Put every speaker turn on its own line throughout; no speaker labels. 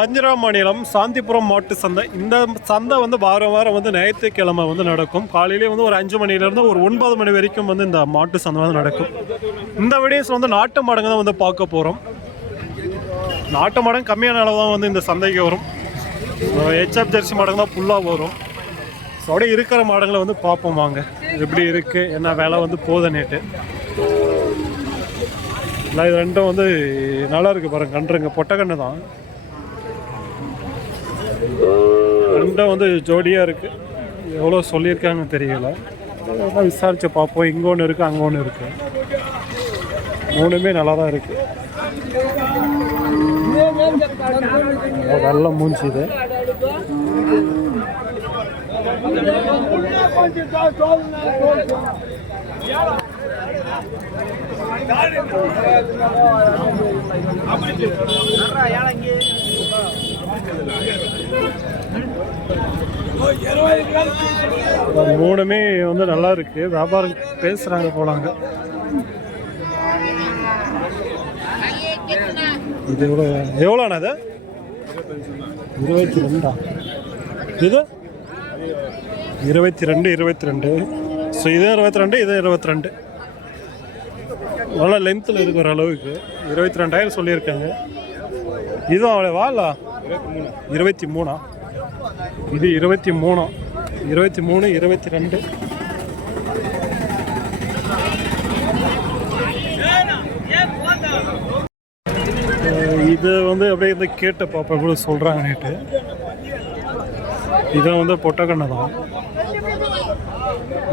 ஆந்திரா மாநிலம் சாந்திபுரம் மாட்டு சந்தை. இந்த சந்தை வந்து வாரம் வாரம் வந்து ஞாயிற்றுக்கிழமை வந்து நடக்கும். காலையிலே வந்து ஒரு அஞ்சு மணிலேருந்து ஒரு ஒன்பது மணி வரைக்கும் வந்து இந்த மாட்டு சந்தை வந்து நடக்கும். இந்த வீடியோஸில் வந்து நாட்டு மடங்கு தான் வந்து பார்க்க போகிறோம் நாட்டு மடங்கு கம்மியான அளவு தான் வந்து இந்த சந்தைக்கு வரும். ஹெச்எப் ஜெர்சி மடங்கு தான் ஃபுல்லாக வரும். ஸோ அப்படியே இருக்கிற மடங்களை வந்து பார்ப்போம் வாங்க. எப்படி இருக்குது என்ன வேலை வந்து போதனேட்டு இல்லை இது ரெண்டும் வந்து நல்லா இருக்கு பாருங்க கன்றுங்க. பொட்டக்கண்ணு தான். ரெண்டும் வந்து ஜோடியாக இருக்கு. எவ்வளோ சொல்லியிருக்காங்கன்னு தெரியல. அதெல்லாம் விசாரிச்சு பார்ப்போம். இங்கே ஒன்று இருக்குது அங்கே ஒன்று இருக்குது மூணுமே நல்லா தான் இருக்கு. வெள்ளம் மூஞ்சி இது. Yeah. மூணுமே வந்து நல்லா இருக்கு. வியாபாரம் பேசுறாங்க போலாங்க இது எவ்வளோ எவ்வளோண்ணா இது? இருபத்தி ரெண்டா? இது? இருபத்தி ரெண்டு இருபத்தி ரெண்டு. ஸோ இது இருபத்தி ரெண்டு இது இருபத்தி ரெண்டு. நல்லா லென்த்தில் இருக்கிற அளவுக்கு? இருபத்தி ரெண்டாயிரம் சொல்லியிருக்காங்க. இதுவும் அவ்வளோவா இல்லை இருபத்தி மூணா. இது இருபத்தி மூணா. இருபத்தி மூணு இருபத்தி ரெண்டு. இது வந்து அப்படியே இந்த கேட்ட பாப்பா கூட சொல்கிறாங்க நேற்று இது வந்து பொட்டக்கண்ணை தான்.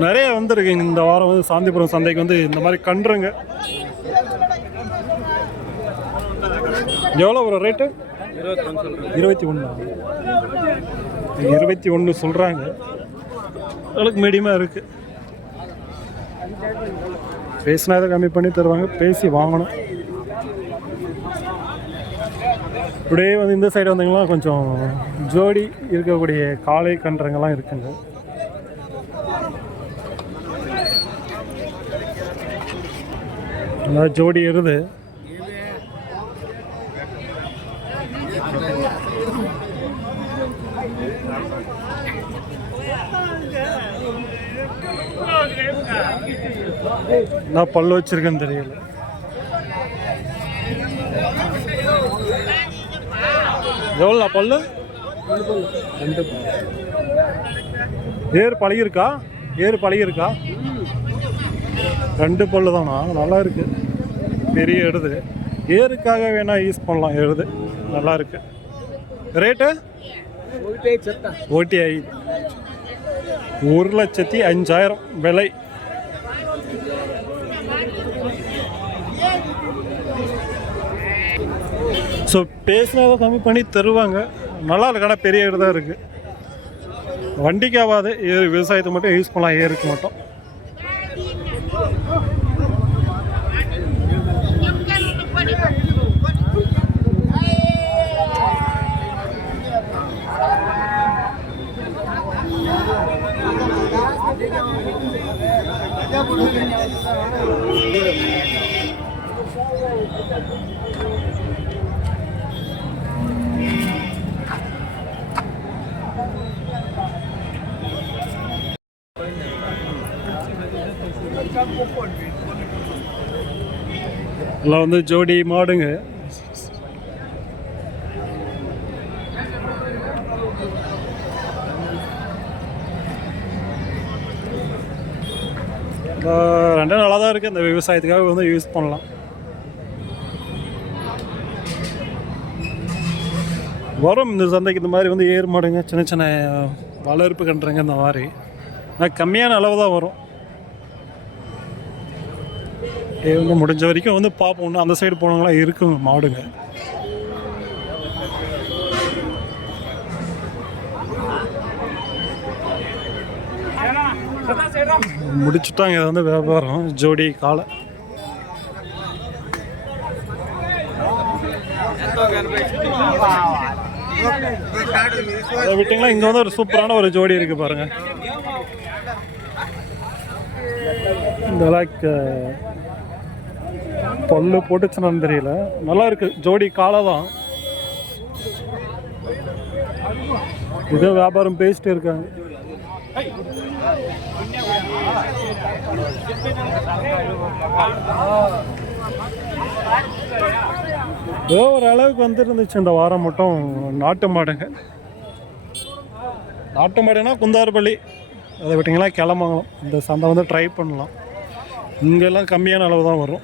நிறைய வந்துருக்குங்க இந்த வாரம் வந்து சாந்திபுரம் சந்தைக்கு வந்து இந்த மாதிரி கன்றுங்க. எவ்வளோ ஒரு ரேட்டு இருபத்தி ஒன்று இருபத்தி ஒன்று சொல்கிறாங்க அளவுக்கு மீடியமாக இருக்குது பேசினா இதை கம்மி பண்ணி தருவாங்க. பேசி வாங்கணும். இப்படியே வந்து இந்த சைடு வந்தீங்கன்னா கொஞ்சம் ஜோடி இருக்கக்கூடிய காளை கன்றுங்கெல்லாம் இருக்குங்க. நல்லா ஜோடி எருது நான் பல்லு வச்சிருக்கேன்னு தெரியல. எவ்வளோ பல்லு? ரெண்டு ஏர் பழகிருக்கா ஏர் பழகிருக்கா ரெண்டு பல்லு தானா? நல்லா இருக்கு. பெரிய எடுது. ஏருக்காக வேணா யூஸ் பண்ணலாம். எழுது. நல்லா இருக்கு. ரேட்டு ஓட்டி ஐ ஒரு லட்சத்தி அஞ்சாயிரம் விலை. ஸோ பேசினாத கம்மி பண்ணி தருவாங்க. நல்லா இருக்கு. ஆனால் பெரிய ஏடு தான் இருக்குது வண்டிக்கு ஆகாது ஏறு விவசாயத்தை மட்டும் யூஸ் பண்ணலாம். ஏருக்கு மட்டும். எல்லாம் வந்து ஜோடி மாடுங்க. Uh... ரெண்டும் நல்லா தான் இருக்குது இந்த விவசாயத்துக்காக வந்து யூஸ் பண்ணலாம். வரும். இந்த சந்தைக்கு இந்த மாதிரி வந்து ஏர் மாடுங்க சின்ன சின்ன வளர்ப்பு கன்றுங்க இந்த மாதிரி. ஆனால் கம்மியான அளவு தான் வரும். இவங்க முடிஞ்ச வரைக்கும் வந்து பார்ப்போம். அந்த சைடு போனவங்களாம் இருக்குங்க மாடுங்க. முடிச்சுட்டாங்க இது வந்து வியாபாரம். ஜோடி காலை. அதை விட்டிங்களா இங்கே வந்து ஒரு சூப்பரான ஒரு ஜோடி இருக்கு பாருங்க. இந்த லைக் பல்லு போட்டுச்சுன்னு தெரியல. நல்லா இருக்கு. ஜோடி காலை தான். இதே வியாபாரம் பேசிட்டு இருக்காங்க. ஏதோ ஒரு அளவுக்கு வந்துருந்துச்சு இந்த வாரம் மட்டும். நாட்டு மாடுங்க. நாட்டு மாடுனா குந்தாரப்பள்ளி அதை விட்டிங்களா கிளம்பலாம் இந்த சந்தை வந்து ட்ரை பண்ணலாம். இங்கெல்லாம் கம்மியான அளவு தான் வரும்.